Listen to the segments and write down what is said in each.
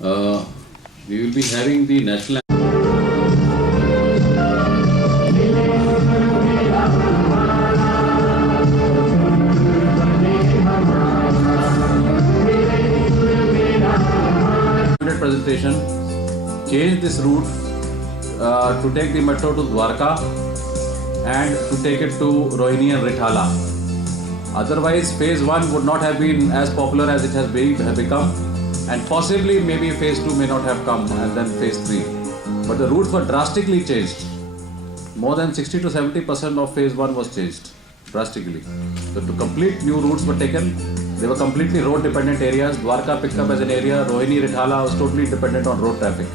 we will be having the national presentation. Change this route to take the metro to Dwarka and to take it to Rohini and Rithala. Otherwise, phase 1 would not have been as popular as it has become, and possibly maybe phase 2 may not have come, and then phase 3. But the routes were drastically changed. More than 60 to 70% of phase 1 was changed drastically. So to complete new routes were taken. They were completely road dependent areas. Dwarka picked up as an area. Rohini, Rithala was totally dependent on road traffic.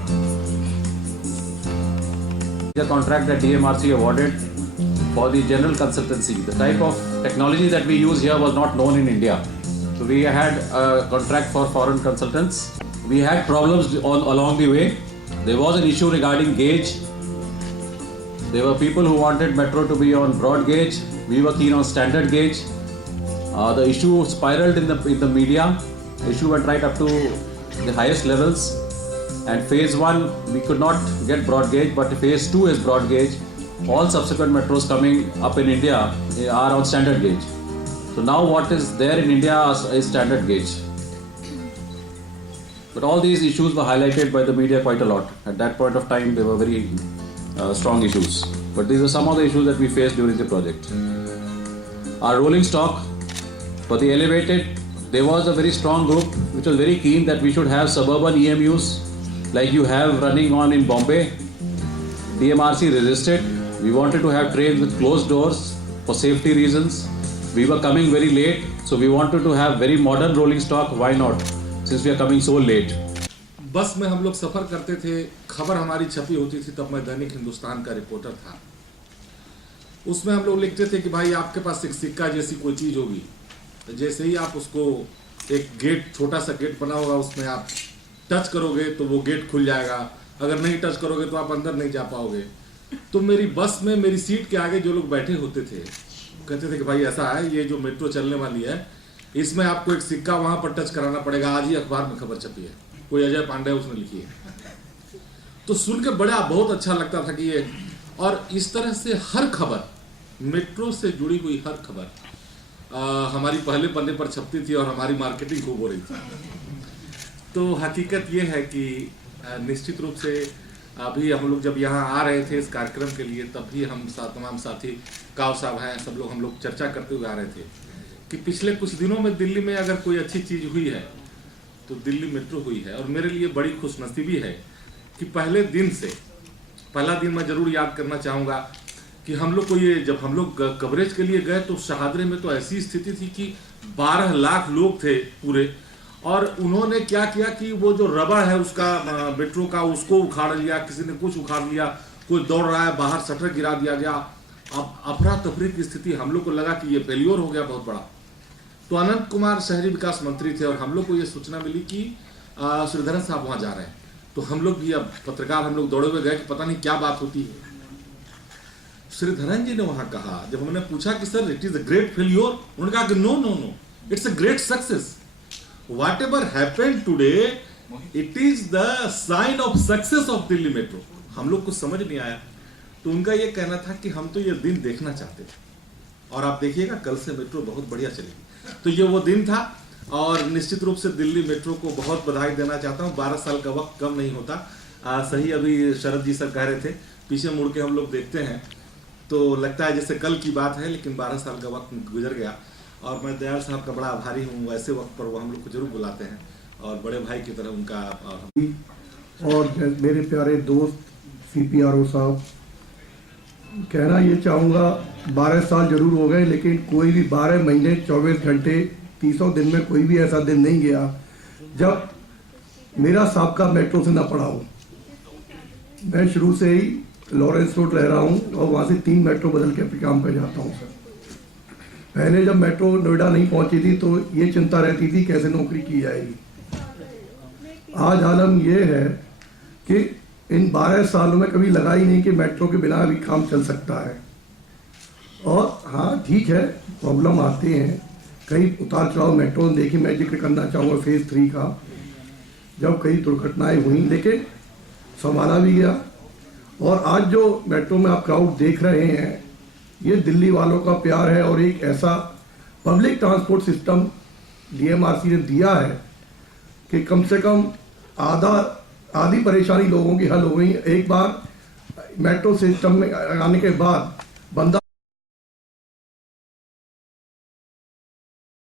The contract that DMRC awarded for the general consultancy, the type of technology that we use here was not known in India. So we had a contract for foreign consultants. We had problems along the way. There was an issue regarding gauge. There were people who wanted metro to be on broad gauge. We were keen on standard gauge. The issue spiraled in the media. The issue went right up to the highest levels. And phase 1 we could not get broad gauge, but phase 2 is broad gauge. All subsequent metros coming up in India are on standard gauge. So now what is there in India is standard gauge. But all these issues were highlighted by the media quite a lot. At that point of time, they were very strong issues. But these are some of the issues that we faced during the project. Our rolling stock for the elevated, there was a very strong group which was very keen that we should have suburban EMUs like you have running on in Bombay. DMRC resisted. We wanted to have trains with closed doors for safety reasons. We were coming very late, so we wanted to have very modern rolling stock. Why not? Since we are coming so late. बस में हम लोग सफ़र करते थे, खबर हमारी छपी होती थी, तब मैं दैनिक हिंदुस्तान का रिपोर्टर था। उसमें हम लोग लिखते थे कि भाई आपके पास एक सिक्का जैसी कोई चीज़ होगी, तो जैसे ही आप उसको एक गेट, छोटा सा गेट बना होगा, उसमें आप टच करोगे तो वो गेट खुल जाएगा, अगर नहीं टच करोगे तो आप अंदर नहीं जा पाओगे। तो मेरी बस में मेरी सीट के आगे जो लोग बैठे होते थे कहते थे कि भाई ऐसा है, ये जो मेट्रो चलने वाली है इसमें आपको एक सिक्का वहाँ पर टच कराना पड़ेगा। आज ही अखबार में खबर छपी है, कोई अजय पांडे उसने लिखी है। तो सुन के बड़ा बहुत अच्छा लगता था कि ये, और इस तरह से हर खबर, मेट्रो से जुड़ी हुई हर खबर हमारी पहले पन्ने पर छपती थी और हमारी मार्केटिंग खूब हो रही थी। तो हकीकत ये है कि निश्चित रूप से अभी हम लोग जब यहाँ आ रहे थे इस कार्यक्रम के लिए, तब भी हम तमाम साथी, काव साहब हैं, सब लोग हम लोग चर्चा करते हुए आ रहे थे कि पिछले कुछ दिनों में दिल्ली में अगर कोई अच्छी चीज़ हुई है तो दिल्ली मेट्रो हुई है। और मेरे लिए बड़ी खुशनसीबी है कि पहले दिन से, पहला दिन मैं ज़रूर याद करना चाहूँगा कि हम लोग को ये, जब हम लोग कवरेज के लिए गए तो शहादरे में तो ऐसी स्थिति थी कि 12 लाख लोग थे पूरे, और उन्होंने क्या किया कि वो जो रबड़ है उसका मेट्रो का, उसको उखाड़ लिया, किसी ने कुछ उखाड़ लिया, कोई दौड़ रहा है, बाहर शटर गिरा दिया गया। अब अफरा तफरी की स्थिति, हम लोग को लगा कि ये फेल्योर हो गया बहुत बड़ा। तो अनंत कुमार शहरी विकास मंत्री थे और हम लोग को ये सूचना मिली कि श्रीधरन साहब वहाँ जा रहे हैं। तो हम लोग भी, अब पत्रकार हम लोग दौड़े हुए गए कि पता नहीं क्या बात होती है। श्रीधरन जी ने वहाँ कहा, जब हमने पूछा कि sir it is a great failure, उन्होंने कहा कि no no no, it's a great success. Whatever happened today, it is the sign of success of Delhi Metro. हम लोग को समझ नहीं आया। तो उनका ये कहना था कि हम तो ये दिन देखना चाहते थे, और आप देखिएगा कल से मेट्रो बहुत बढ़िया चलेगी। तो ये वो दिन था, और निश्चित रूप से दिल्ली मेट्रो को बहुत बधाई देना चाहता हूँ। 12 साल का वक्त कम नहीं होता। सही अभी शरद जी सर कह रहे थे, पीछे मुड़ के हम लोग देखते हैं तो लगता है जैसे कल की बात है, लेकिन 12 साल का वक्त गुजर गया। और मैं दयाल साहब का बड़ा आभारी हूँ, वैसे वक्त पर वो हम लोग को जरूर बुलाते हैं और बड़े भाई की तरह उनका। और मेरे प्यारे दोस्त CPRO साहब, कहना ये चाहूँगा, 12 साल जरूर हो गए, लेकिन कोई भी 12 महीने 24 घंटे 300 दिन में कोई भी ऐसा दिन नहीं गया जब मेरा साबका मेट्रो से ना पड़ा हो। मैं शुरू से ही लॉरेंस रोड रह रहा हूँ और वहाँ से 3 मेट्रो बदल के काम पर जाता हूँ सर। पहले जब मेट्रो नोएडा नहीं पहुंची थी तो ये चिंता रहती थी कैसे नौकरी की जाएगी। आज आलम ये है कि इन 12 सालों में कभी लगा ही नहीं कि मेट्रो के बिना भी काम चल सकता है। और हाँ ठीक है, प्रॉब्लम आते हैं, कई उतार चढ़ाव मेट्रो देखिए। मैं जिक्र करना चाहूँगा फेज़ 3 का जब कई दुर्घटनाएं हुई, लेकिन संभाला भी गया। और आज जो मेट्रो में आप क्राउड देख रहे हैं, ये दिल्ली वालों का प्यार है और एक ऐसा पब्लिक ट्रांसपोर्ट सिस्टम डीएमआरसी ने दिया है कि कम से कम आधी परेशानी लोगों की हल हो गई। एक बार मेट्रो सिस्टम में आने के बाद बंदा